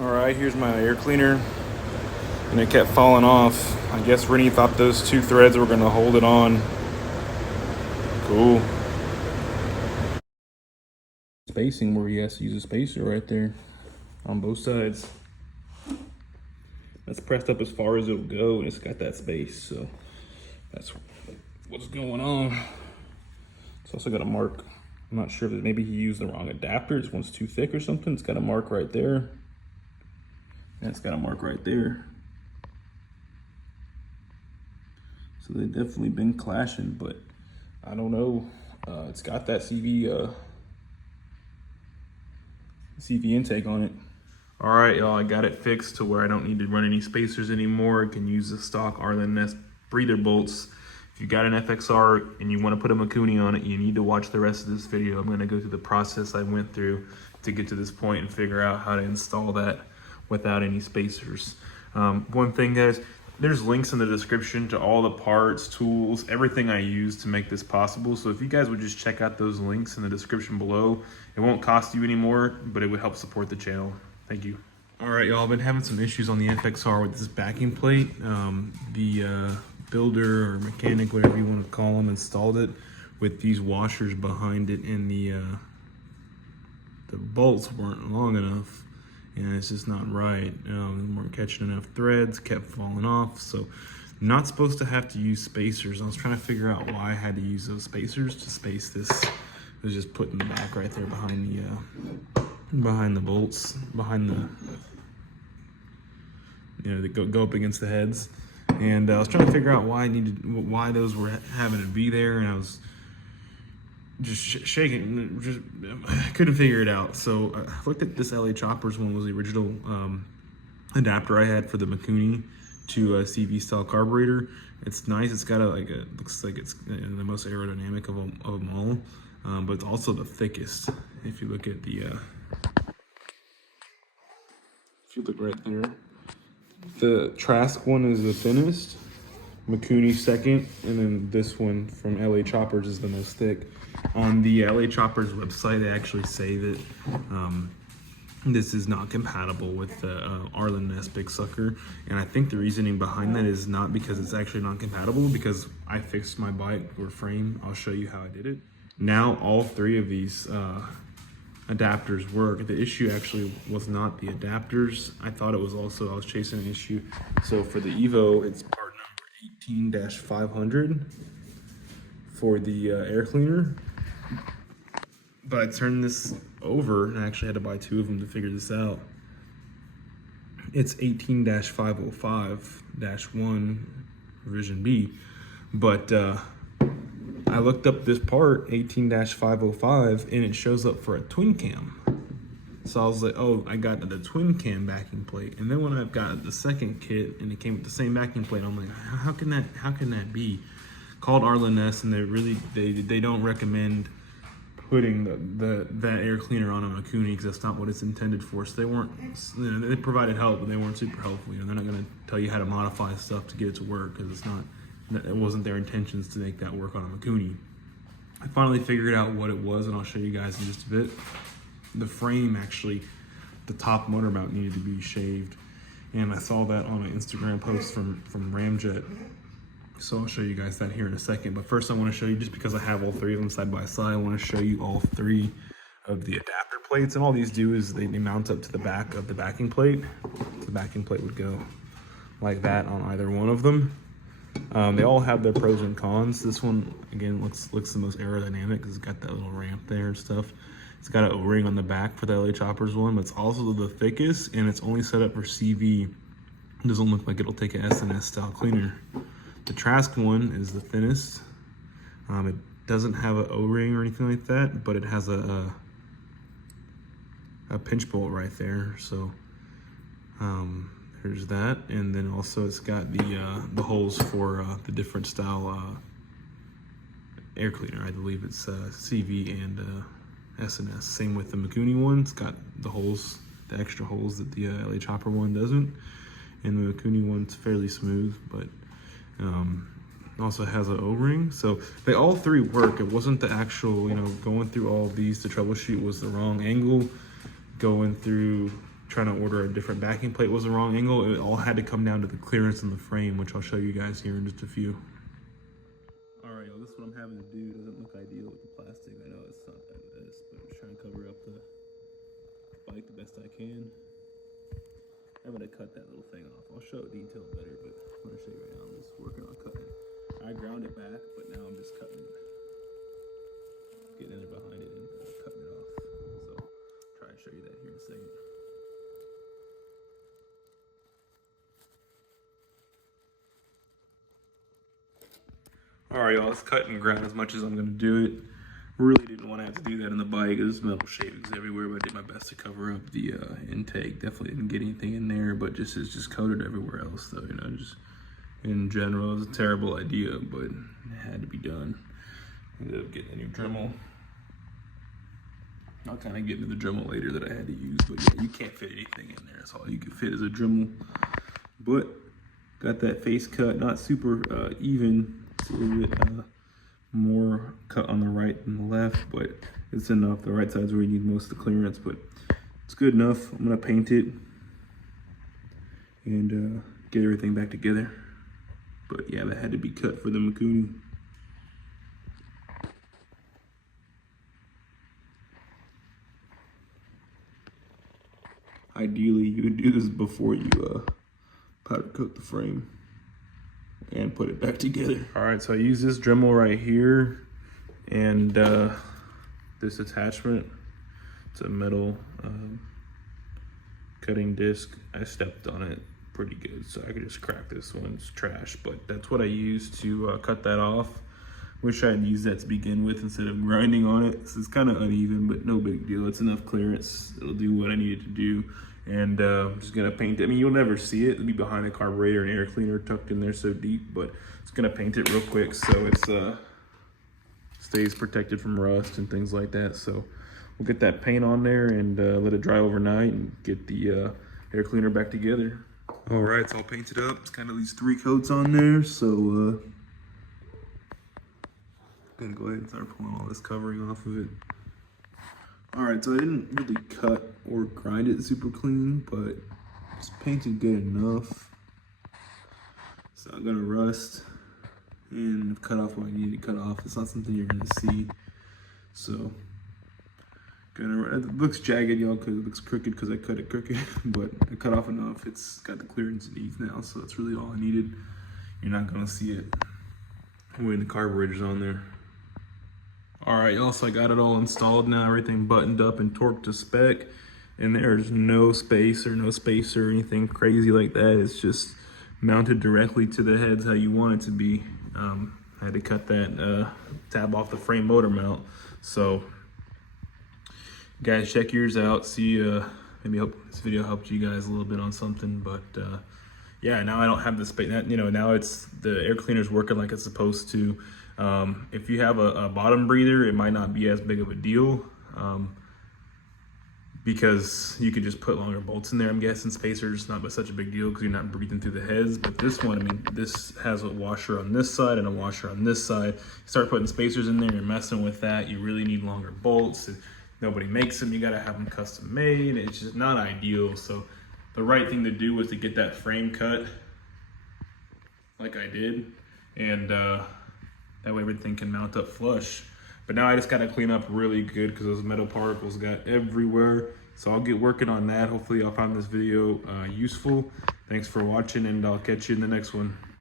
All right, here's my air cleaner, and it kept falling off. I guess Rennie thought those two threads were gonna hold it on. Cool. Spacing where he has to use a spacer right there on both sides. That's pressed up as far as it'll go, and it's got that space, so that's what's going on. It's also got a mark. I'm not sure if maybe he used the wrong adapter. This one's too thick or something. It's got a mark right there. And it's got a mark right there. So they've definitely been clashing, but I don't know. It's got that CV intake on it. All right, y'all, I got it fixed to where I don't need to run any spacers anymore. I can use the stock Arlen Ness breather bolts. If you got an FXR and you want to put a Mikuni on it, you need to watch the rest of this video. I'm going to go through the process I went through to get to this point and figure out how to install that without any spacers. One thing, guys, there's links in the description to all the parts, tools, everything I use to make this possible. So if you guys would just check out those links in the description below, it won't cost you any more, but it would help support the channel. Thank you. All right, y'all, I've been having some issues on the FXR with this backing plate. The builder or mechanic, whatever you want to call them, installed it with these washers behind it, and the bolts weren't long enough, and it's just not right. Weren't catching enough threads, kept falling off. So not supposed to have to use spacers. I was trying to figure out why I had to use those spacers to space this. It was just put in the back right there behind the bolts, behind the, that go up against the heads. And I was trying to figure out why those were having to be there, and I was just shaking, I couldn't figure it out. So I looked at this LA Choppers one. Was the original adapter I had for the Mikuni to a CV style carburetor. It's nice. It's got looks like it's the most aerodynamic of them all, but it's also the thickest. If you look at the, if you look right there, the Trask one is the thinnest, Mikuni second, and then this one from LA Choppers is the most thick. On the LA Choppers website, they actually say that this is not compatible with the Arlen Ness Big Sucker, and I think the reasoning behind that is not because it's actually not compatible, because I fixed my bike or frame. I'll show you how I did it. Now all three of these adapters work. The issue actually was not the adapters. I thought it was also, I was chasing an issue. So for the Evo, it's part number 18-500 for the air cleaner. But I turned this over, and I actually had to buy two of them to figure this out. It's 18-505-1 revision B, but I looked up this part, 18-505, and it shows up for a twin cam. So I was like, oh, I got the twin cam backing plate. And then when I've got the second kit and it came with the same backing plate, I'm like, how can that be? Called Arlen Ness, and they don't recommend putting that air cleaner on a Mikuni, because that's not what it's intended for. So they weren't, they provided help, but they weren't super helpful. They're not gonna tell you how to modify stuff to get it to work, because it wasn't their intentions to make that work on a Mikuni. I finally figured out what it was, and I'll show you guys in just a bit. The frame, actually, the top motor mount needed to be shaved, and I saw that on an Instagram post from Ramjet. So I'll show you guys that here in a second. But first I want to show you, just because I have all three of them side by side, I want to show you all three of the adapter plates. And all these do is they mount up to the back of the backing plate. The backing plate would go like that on either one of them. They all have their pros and cons. This one, again, looks the most aerodynamic because it's got that little ramp there and stuff. It's got an O-ring on the back for the LA Choppers one, but it's also the thickest, and it's only set up for CV. It doesn't look like it'll take an S&S style cleaner. The Trask one is the thinnest. It doesn't have an O-ring or anything like that, but it has a pinch bolt right there. So there's that, and then also it's got the holes for the different style air cleaner. I believe it's CV and S&S. Same with the Mikuni one. It's got the holes, the extra holes that the LA Chopper one doesn't, and the Mikuni one's fairly smooth, but also has an O-ring. So they all three work. It wasn't the actual, going through all of these to troubleshoot was the wrong angle. Going through trying to order a different backing plate was the wrong angle. It all had to come down to the clearance in the frame, which I'll show you guys here in just a few. All right, y'all, this is what I'm having to do. It doesn't look ideal with the plastic. I know it's not that best, but I'm just trying to cover up the bike the best I can. I'm gonna cut that little thing off. I'll show it detailed better, but I'm gonna show you right now. I'm just working on cutting it. I ground it back, but now I'm just cutting it. Getting in there behind it and cutting it off. So I'll try and show you that here in a second. All right, y'all, let's cut and ground as much as I'm gonna do it. Really didn't want to have to do that in the bike. There's metal shavings everywhere, but I did my best to cover up the intake. Definitely didn't get anything in there, but it's just coated everywhere else. So, you know, just in general, it was a terrible idea, but it had to be done. Ended up getting a new Dremel. I'll kind of get into the Dremel later that I had to use, but yeah, you can't fit anything in there. That's all you can fit is a Dremel. But got that face cut, not super even. It's a little bit more cut on the right than the left, but it's enough. The right side's where you need most of the clearance, but it's good enough. I'm gonna paint it and get everything back together. But yeah, that had to be cut for the Mikuni. Ideally, you would do this before you powder coat the frame and put it back together. All right, so I use this Dremel right here and this attachment. It's a metal cutting disc. I stepped on it pretty good, so I could just crack this one. It's trash, but that's what I used to cut that off. Wish I had used that to begin with instead of grinding on it. This is kind of uneven, but no big deal. It's enough clearance. It'll do what I needed to do. And I'm just gonna paint it. I mean, you'll never see it. It'll be behind the carburetor and air cleaner tucked in there so deep, but it's gonna paint it real quick so it's stays protected from rust and things like that. So we'll get that paint on there and let it dry overnight and get the air cleaner back together. All right, it's all painted up. It's kind of these 3 coats on there. So gonna go ahead and start pulling all this covering off of it. All right, so I didn't really cut or grind it super clean, but it's painted good enough. So I'm gonna rust and cut off what I need to cut off. It's not something you're gonna see. So it looks jagged, y'all, because it looks crooked because I cut it crooked, but I cut off enough. It's got the clearance it needs now, so that's really all I needed. You're not gonna see it when the carburetor's on there. All right, y'all, so I got it all installed now, everything buttoned up and torqued to spec, and there's no spacer or anything crazy like that. It's just mounted directly to the heads how you want it to be. I had to cut that tab off the frame motor mount. So guys, check yours out. See, maybe hope this video helped you guys a little bit on something, but yeah, now I don't have the space. You know, now it's the air cleaner's working like it's supposed to. If you have a bottom breather, it might not be as big of a deal because you could just put longer bolts in there. I'm guessing spacers not such a big deal because you're not breathing through the heads. But this one, I mean, this has a washer on this side and a washer on this side. You start putting spacers in there, you're messing with that. You really need longer bolts. Nobody makes them. You got to have them custom made. It's just not ideal. So the right thing to do was to get that frame cut like I did, and that way everything can mount up flush. But now I just got to clean up really good because those metal particles got everywhere. So I'll get working on that. Hopefully y'all found this video useful. Thanks for watching, and I'll catch you in the next one.